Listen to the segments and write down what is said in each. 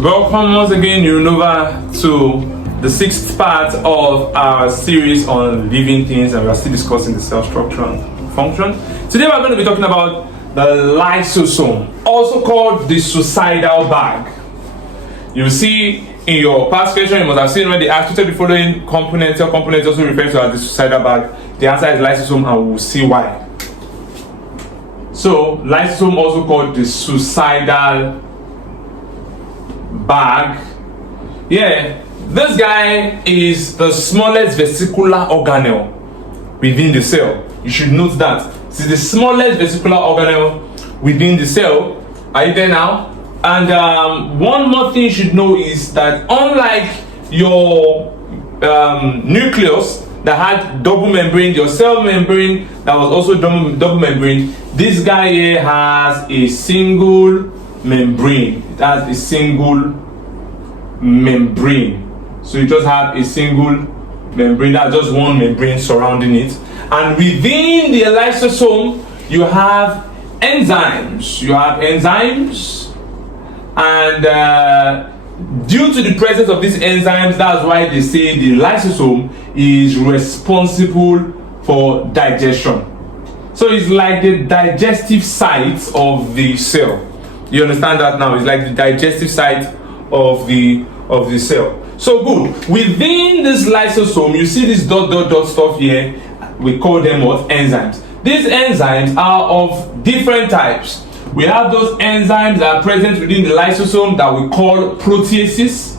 Welcome once again, Unova, to the 6th part of our series on living things, and we are still discussing the cell structure and function. Today we're going to be talking about the lysosome, also called the suicidal bag. You see in your past question, you must have seen when they asked you the following components or components also referred to as the suicidal bag. The answer is lysosome, and we'll see why. So, lysosome, also called the suicidal bag. Yeah, this guy is the smallest vesicular organelle within the cell. You should note that this is the smallest vesicular organelle within the cell. Are you there now? And one more thing you should know is that unlike your nucleus that had double membrane, your cell membrane that was also double membrane, this guy here has a single membrane. It has a single membrane. So you just have a single membrane, that's just one membrane surrounding it. And within the lysosome, you have enzymes. And due to the presence of these enzymes, that's why they say the lysosome is responsible for digestion. So it's like the digestive site of the cell. You understand that now? It's like the digestive site of the cell. So good. Within this lysosome, you see this dot stuff here. We call them what? Enzymes. These enzymes are of different types. We have those enzymes that are present within the lysosome that we call proteases.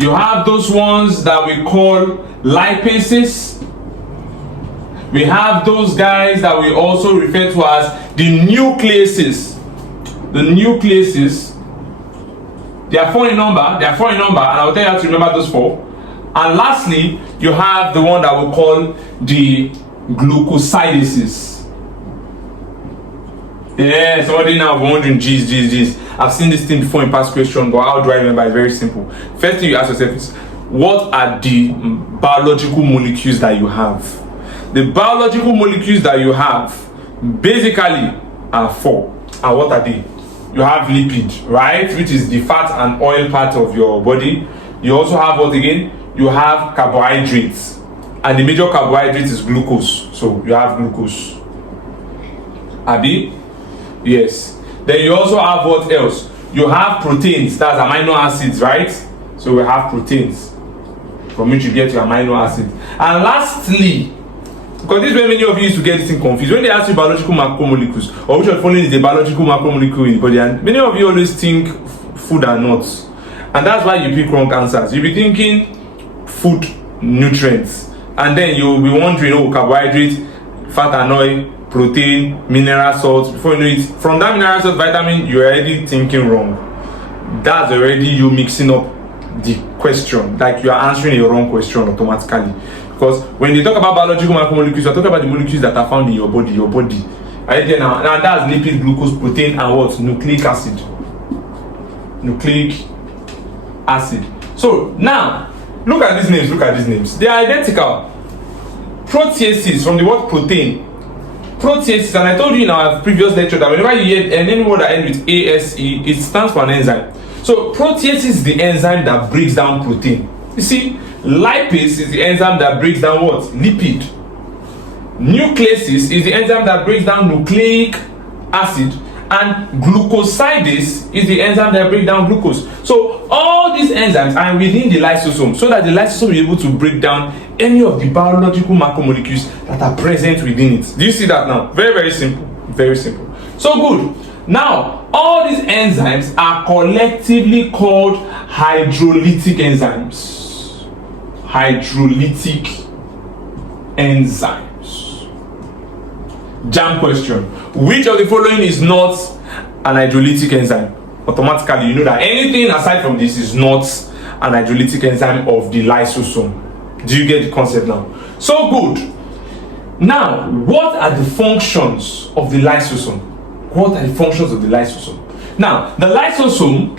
You have those ones that we call lipases. We have those guys that we also refer to as the nucleases. The nucleases, they are 4 in number, and I'll tell you how to remember those 4. And lastly, you have the one that we call the glucosidases. Yeah, somebody now wondering, geez. I've seen this thing before in past question, but how do I remember? It's very simple. First thing you ask yourself is, what are the biological molecules that you have? The biological molecules that you have basically are 4. And what are they? You have lipid, right? Which is the fat and oil part of your body. You also have what again? You have carbohydrates. And the major carbohydrate is glucose. So you have glucose. Abi? Yes. Then you also have what else? You have proteins. That's amino acids, right? So we have proteins, from which you get your amino acids. And lastly, because this is where many of you used to get this thing confused. When they ask you biological macromolecules, or which of the following is a biological macromolecule in the body, and many of you always think food and nuts. And that's why you pick wrong answers. You'll be thinking food, nutrients. And then you'll be wondering, oh, carbohydrate, fat and oil, protein, mineral salts. Before you know it, from that mineral salt, vitamin, you're already thinking wrong. That's already you mixing up the question. Like you are answering a wrong question automatically. Because when you talk about biological macromolecules, you're talking about the molecules that are found in your body. Right there now. Now that's lipid, glucose, protein, and what? Nucleic acid. So now, look at these names. They are identical. Proteases, from the word protein. Proteases, and I told you in our previous lecture that whenever you hear any word that ends with ASE, it stands for an enzyme. So protease is the enzyme that breaks down protein. You see, lipase is the enzyme that breaks down what? Lipid. Nucleases is the enzyme that breaks down nucleic acid. And glucosidase is the enzyme that breaks down glucose. So all these enzymes are within the lysosome, so that the lysosome will be able to break down any of the biological macromolecules that are present within it. Do you see that now? Very, very simple. Very simple. So good. Now, all these enzymes are collectively called hydrolytic enzymes. JAMB question. Which of the following is not an hydrolytic enzyme? Automatically, you know that anything aside from this is not an hydrolytic enzyme of the lysosome. Do you get the concept now? So good. Now, what are the functions of the lysosome? Now, the lysosome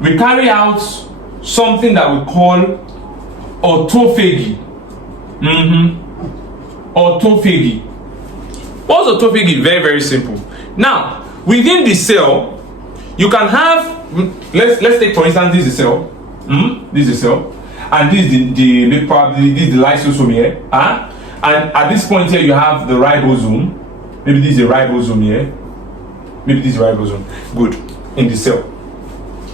we carry out something that we call autophagy. Autophagy. What's autophagy? Very, very simple. Now, within the cell, you can have, let's take for instance, this is a cell. This is a cell. And this is the lysosome here. And at this point here, you have the ribosome. Maybe this is a ribosome here. Maybe this is a ribosome. Good. In the cell.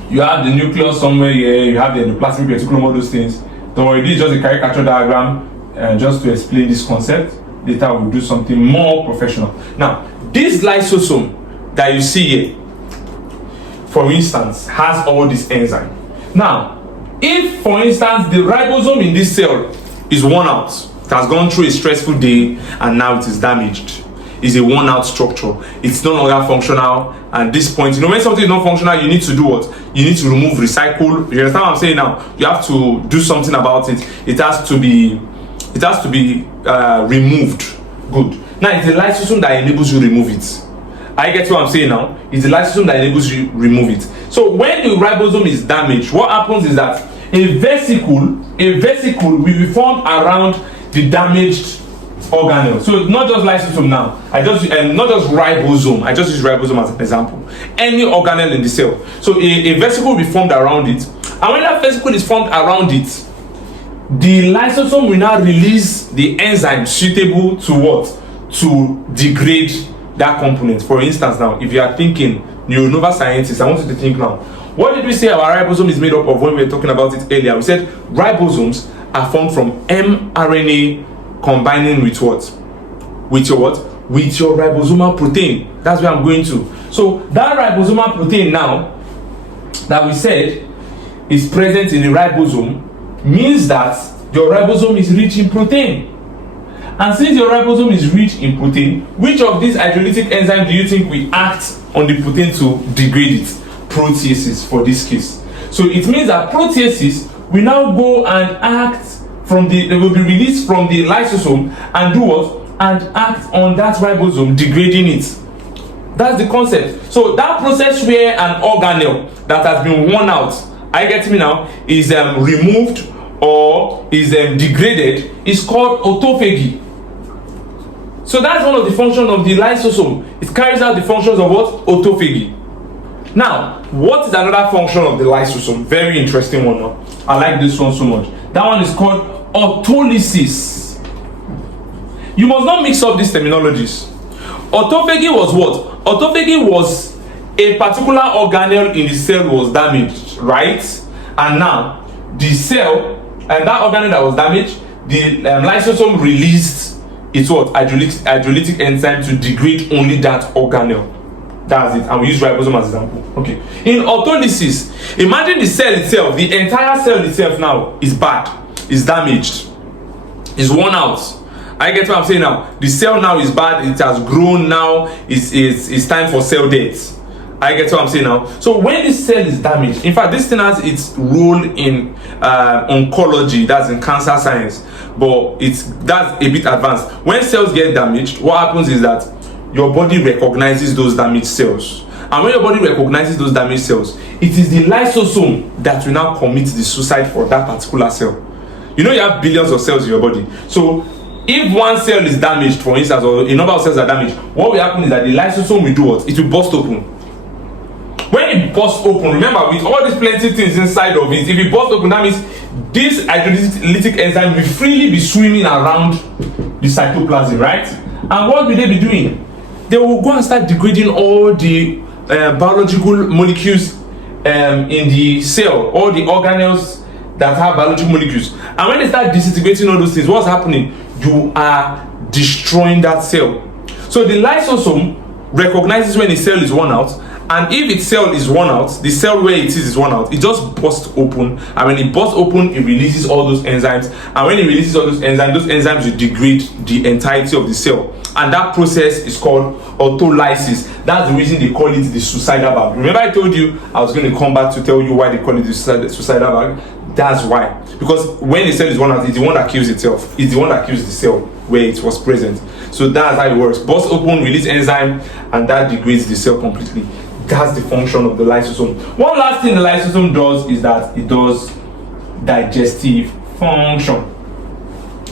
You have the nucleus somewhere here. You have the endoplasmic reticulum, all those things. Don't worry, this is just a caricature diagram just to explain this concept. Later we'll do something more professional. Now, this lysosome that you see here, for instance, has all this enzyme. Now, if, for instance, the ribosome in this cell is worn out, it has gone through a stressful day and now it is damaged. It's a worn out structure. It's no longer functional. And at this point, when something is not functional, you need to do what? You need to remove, recycle. You understand what I'm saying now? You have to do something about it. It has to be removed. Good. Now, it's the lysosome that enables you to remove it. I get what I'm saying now. It's the lysosome that enables you to remove it. So when the ribosome is damaged, what happens is that a vesicle will be formed around the damaged organelle. So not just lysosome now. Not just ribosome. I just use ribosome as an example. Any organelle in the cell. So a vesicle will be formed around it. And when that vesicle is formed around it, the lysosome will now release the enzyme suitable to what? To degrade that component. For instance, now, if you are thinking neuronova scientists, I want you to think now. What did we say our ribosome is made up of when we were talking about it earlier? We said ribosomes are formed from mRNA combining with what? With your what? With your ribosomal protein. That's where I'm going to. So that ribosomal protein now that we said is present in the ribosome means that your ribosome is rich in protein. And since your ribosome is rich in protein, which of these hydrolytic enzymes do you think will act on the protein to degrade it? Proteases for this case. So it means that proteases will now go and act they will be released from the lysosome and do what? And act on that ribosome, degrading it. That's the concept. So that process where an organelle that has been worn out, I get me now, is removed or is degraded, is called autophagy. So that's one of the functions of the lysosome. It carries out the functions of what? Autophagy. Now, what is another function of the lysosome? Very interesting one now. I like this one so much. That one is called autolysis. You must not mix up these terminologies. Autophagy was what? Autophagy was a particular organelle in the cell was damaged, right? And now the cell and that organelle that was damaged, the lysosome released its what? Hydrolytic enzyme to degrade only that organelle. That's it. And we use ribosome as an example. Okay. In autolysis, imagine the cell itself, the entire cell itself now is bad, is damaged, is worn out. I get what I'm saying now. The cell now is bad, it has grown now, it's time for cell death. I get what I'm saying now. So when this cell is damaged, in fact, this thing has its role in oncology, that's in cancer science, but that's a bit advanced. When cells get damaged, what happens is that your body recognizes those damaged cells. And when your body recognizes those damaged cells, it is the lysosome that will now commit the suicide for that particular cell. You know you have billions of cells in your body. So if one cell is damaged, for instance, or a number of cells are damaged, what will happen is that the lysosome will do what? It will burst open. When it bursts open, remember, with all these plenty things inside of it, if it bursts open, that means this hydrolytic enzyme will freely be swimming around the cytoplasm, right? And what will they be doing? They will go and start degrading all the biological molecules in the cell, all the organelles that have biological molecules. And when they start disintegrating all those things, what's happening? You are destroying that cell. So the lysosome recognizes when a cell is worn out, and if its cell is worn out, the cell where it is worn out, it just bursts open, and when it bursts open, it releases all those enzymes, and when it releases all those enzymes will degrade the entirety of the cell. And that process is called autolysis. That's the reason they call it the suicidal bag. Remember I told you I was going to come back to tell you why they call it the suicidal bag? That's why. Because when the cell is worn out, it's the one that kills itself. It's the one that kills the cell where it was present. So that's how it works. Burst open, release enzyme, and that degrades the cell completely. That's the function of the lysosome. One last thing the lysosome does is that it does digestive function.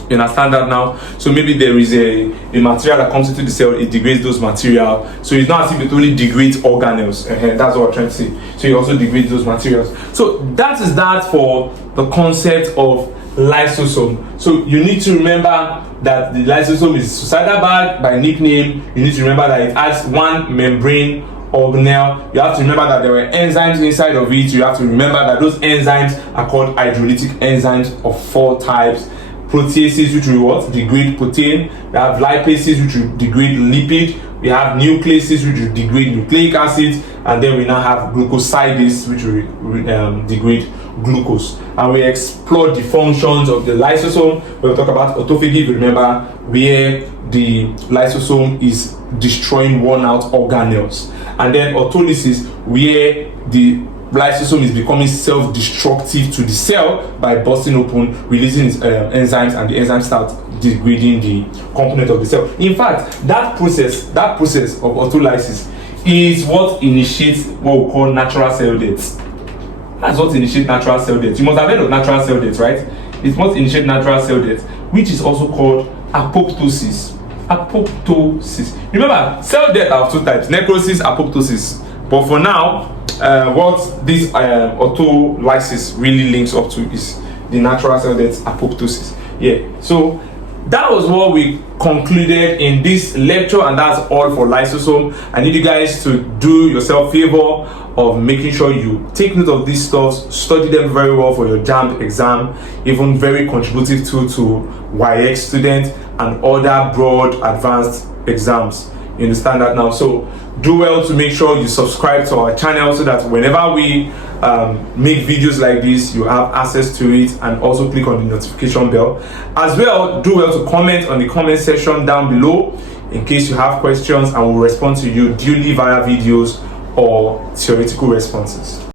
You understand that now? So maybe there is a material that comes into the cell, it degrades those material. So it's not as if it only degrades organelles. That's what I'm trying to say. So it also degrades those materials. So that is that for the concept of lysosome. So you need to remember that the lysosome is suicidal bag by nickname. You need to remember that it has one membrane organelle. You have to remember that there were enzymes inside of it. You have to remember that those enzymes are called hydrolytic enzymes of 4 types. Proteases, which will what? Degrade protein. We have lipases, which will degrade lipid. We have nucleases, which will degrade nucleic acids, and then we now have glucosidases, which will degrade glucose. And we explore the functions of the lysosome. We'll talk about autophagy. Remember where the lysosome is destroying worn-out organelles, and then autolysis, where the lysosome is becoming self-destructive to the cell by busting open, releasing its enzymes, and the enzymes start degrading the component of the cell. In fact, that process of autolysis is what initiates what we call natural cell death. That's what initiates natural cell death. You must have heard of natural cell death, right? It's what initiates natural cell death, which is also called apoptosis. Apoptosis. Remember, cell death are of 2 types: necrosis, apoptosis. But for now, what this autolysis really links up to is the natural cell death, apoptosis. Yeah, so that was what we concluded in this lecture, and that's all for lysosome. I need you guys to do yourself favor of making sure you take note of these stuff, study them very well for your JAMB exam, even very contributive to YX students and other broad advanced exams. You understand that now? So do well to make sure you subscribe to our channel so that whenever we make videos like this, you have access to it, and also click on the notification bell. As well, do well to comment on the comment section down below in case you have questions, and we'll respond to you duly via videos or theoretical responses.